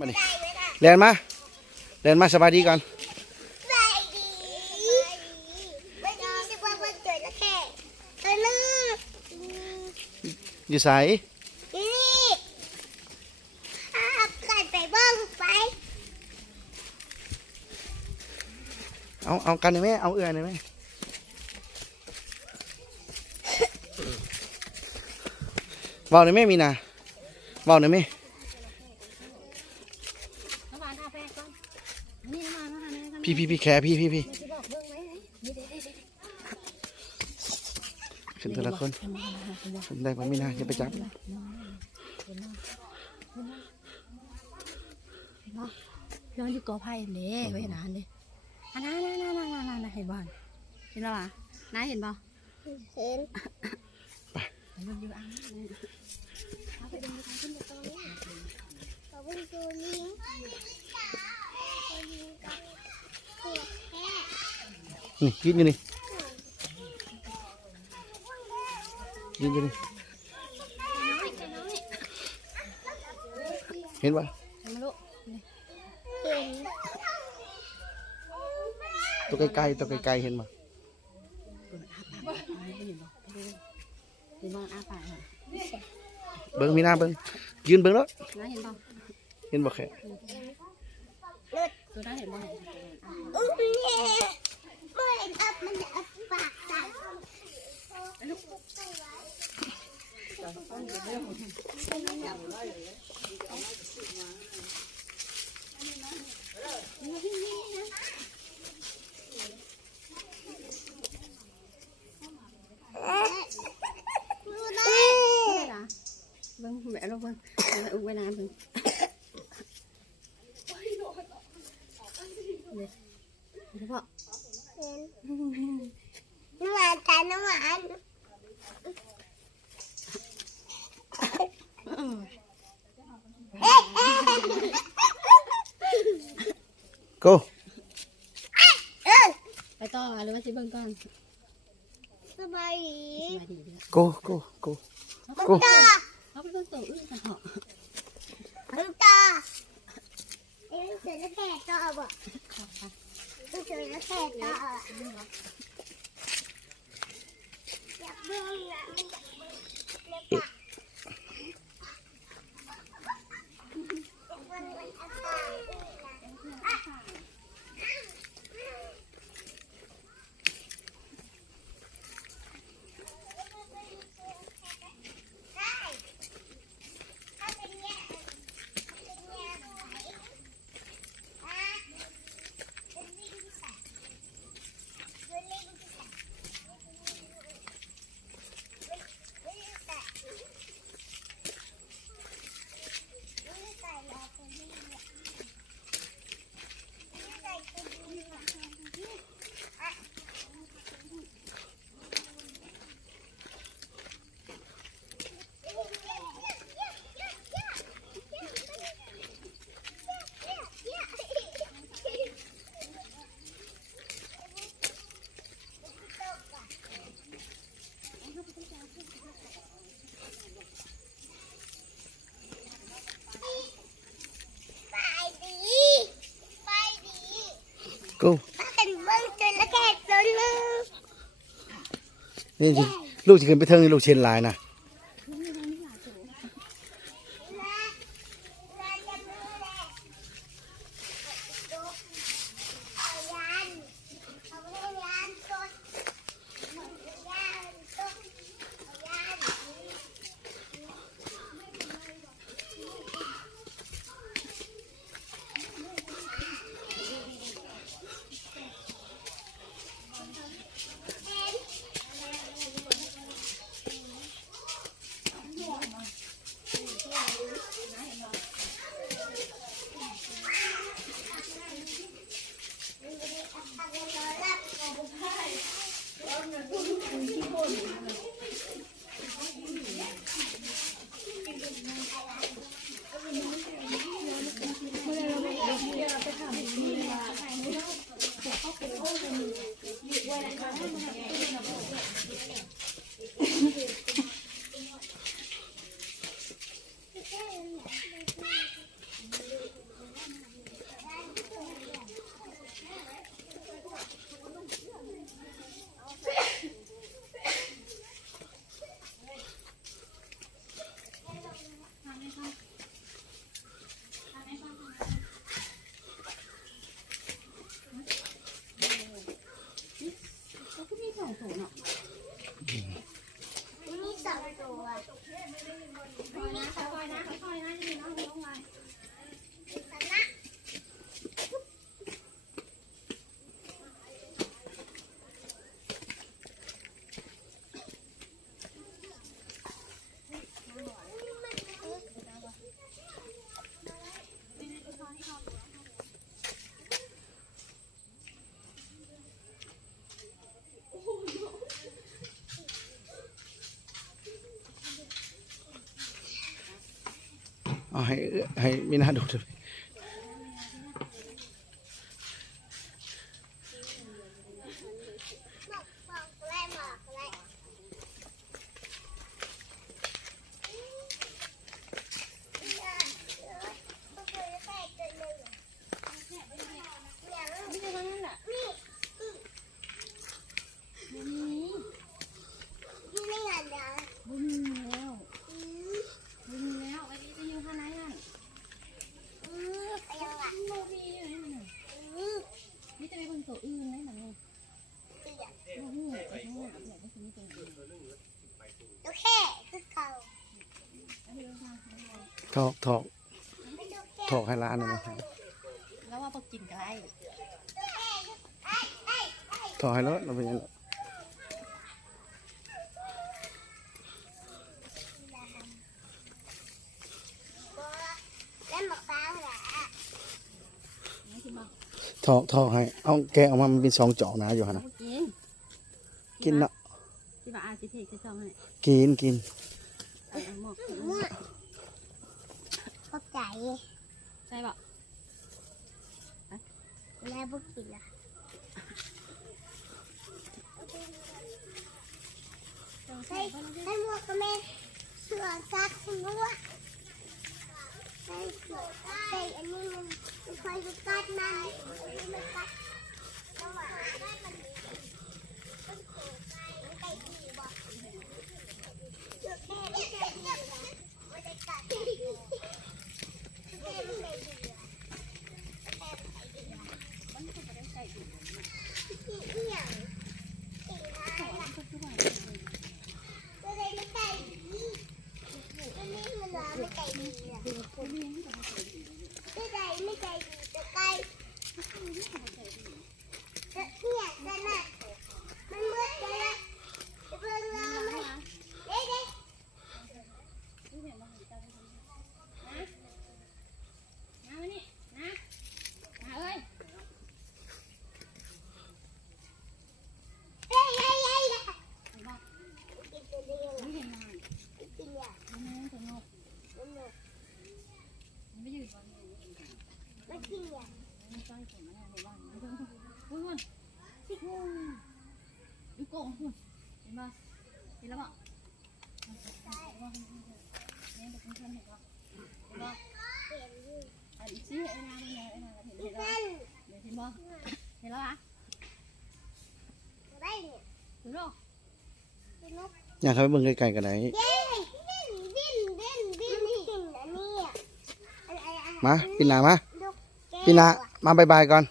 มาดิเรียนมาสบายดีก่อนอยู่ใสเอากันได้ไหมเอาเอื้อได้ไหมเบาได้ไหมมีนาเบาได้ไหมพี่แคร์พี่ขึ้นแต่ละคนได้ป่ะมีนาอย่าไปจับย้อนอยู่กอไผ่เลยไว้นานเลยอันนั้นเห็นบ่เห็นแล้วอ่ะน้าเห็นบ่เห็นไปมันอยู่อ่างเอาไปดูทางขึ้นตรงนี้เอาไปดูนี่ยืนอยู่นี่ยืนอยู่นี่เห็นป่ะตัวไกลเห็นป่ะเบิ้งมีหน้าเบิ้งยืนเบิ้งแล้วเห็นบ่แค่ตัวนั้นเห็นบ่เบิ้งแม่เราเบิ้งอุ้งไว้นานเบิ้งเดี๋ยวพ่อน้ำหวานแต่น้ำหวานgo ไปต่อหรือว่าสิเบิ้งก่อนสบายดี go เขาไปเบิ้งตัวอื่นกันเหรอต่อเอ็งเสือแล้วแค่ต่อบ่เสือแล้วแค่ต่ออยากเบิ่งนะgo เป็นเบิ่งจนแล้วแค่ตัวนึงนี่ลูกจะขึ้นไปเทิงนี่ลูกเชียนลายนะ เอาให้มีนาดูด บอกอะไรบอกอะไรไม่ใช่นั้นแหละ นี่ไม่งานเดียว บุญแล้วบุญแล้วไอ้นี่จะอยู่ข้างในนั่น ไปยังไง โมบีอยู่นี่น่ะนี่จะไปเบิ่งตัวอื่นได้หนังโอ้โหโอ้โหอยากได้ตัวนี้ตัวนี้ โอเคคือเขา ถอกให้ร้านนะ แล้วว่าพอกินก็ได้ ถอกให้รถเราเป็นยัง เล่นหมากฟางแหละ ไม่กินบ้าง ถอกให้เอาแกะออกมามันเป็น2จอกนะอยู่ฮะนะ กิน กินเนาะ ที่ว่าอาสิเทกจะชอบให้ กิน เอาหมอก เข้าใจ ใช่ป่ะ แม่บุกินละใส่หมวกก็ไม่เสือซักคุณรู้ว่าใส่อันนี้มันคอยจะกัดมันกัดจังหวะได้มันไก่ดีบอกเสือแค่ไม่ไก่ดีนะไม่ได้กัดแค่ไม่ไก่ดีแค่ไก่ดีมันก็ไม่ได้ไก่ดีที่อย่างอีกนะก็เลยไม่ไก่ดีก็นี่มันร้อนไม่ไก่ดีอ่ะไม่ไก่ไม่ไก่ดีแต่ไก่เนี่ยกันน่ะมันมืดกันละเพิ่งร้อนไหมเด็ก นะมานี่นะมาเอ้ย เฮ้ยเฮ้ยเฮ้ย บอก กินตัวเดียว ไม่เห็นมา กินเนี่ย ทำไมมันถึงงก มันหมด มันไม่ยืดบอลเลย มันกินเนี่ย มันจ้อยผมมาในบ้านคุณดูโกงคุณเห็นป่ะเห็นแล้วป่ะเนี่ยเป็นคนเห็นป่ะเห็นป่ะ เปลี่ยนยืด อันอีกชี้ไอ้นาเป็นไงไอ้นาเห็นแล้ว นั่น เห็นป่ะเห็นแล้วอ่ะ ได้เนี่ย ดูโลก เป็นนก อยากให้เบิ่งไกลๆกันไหน เย้ดิ้นนี่อะไร มาปีนามา นกแก้ว ปีนามาบายบายก่อน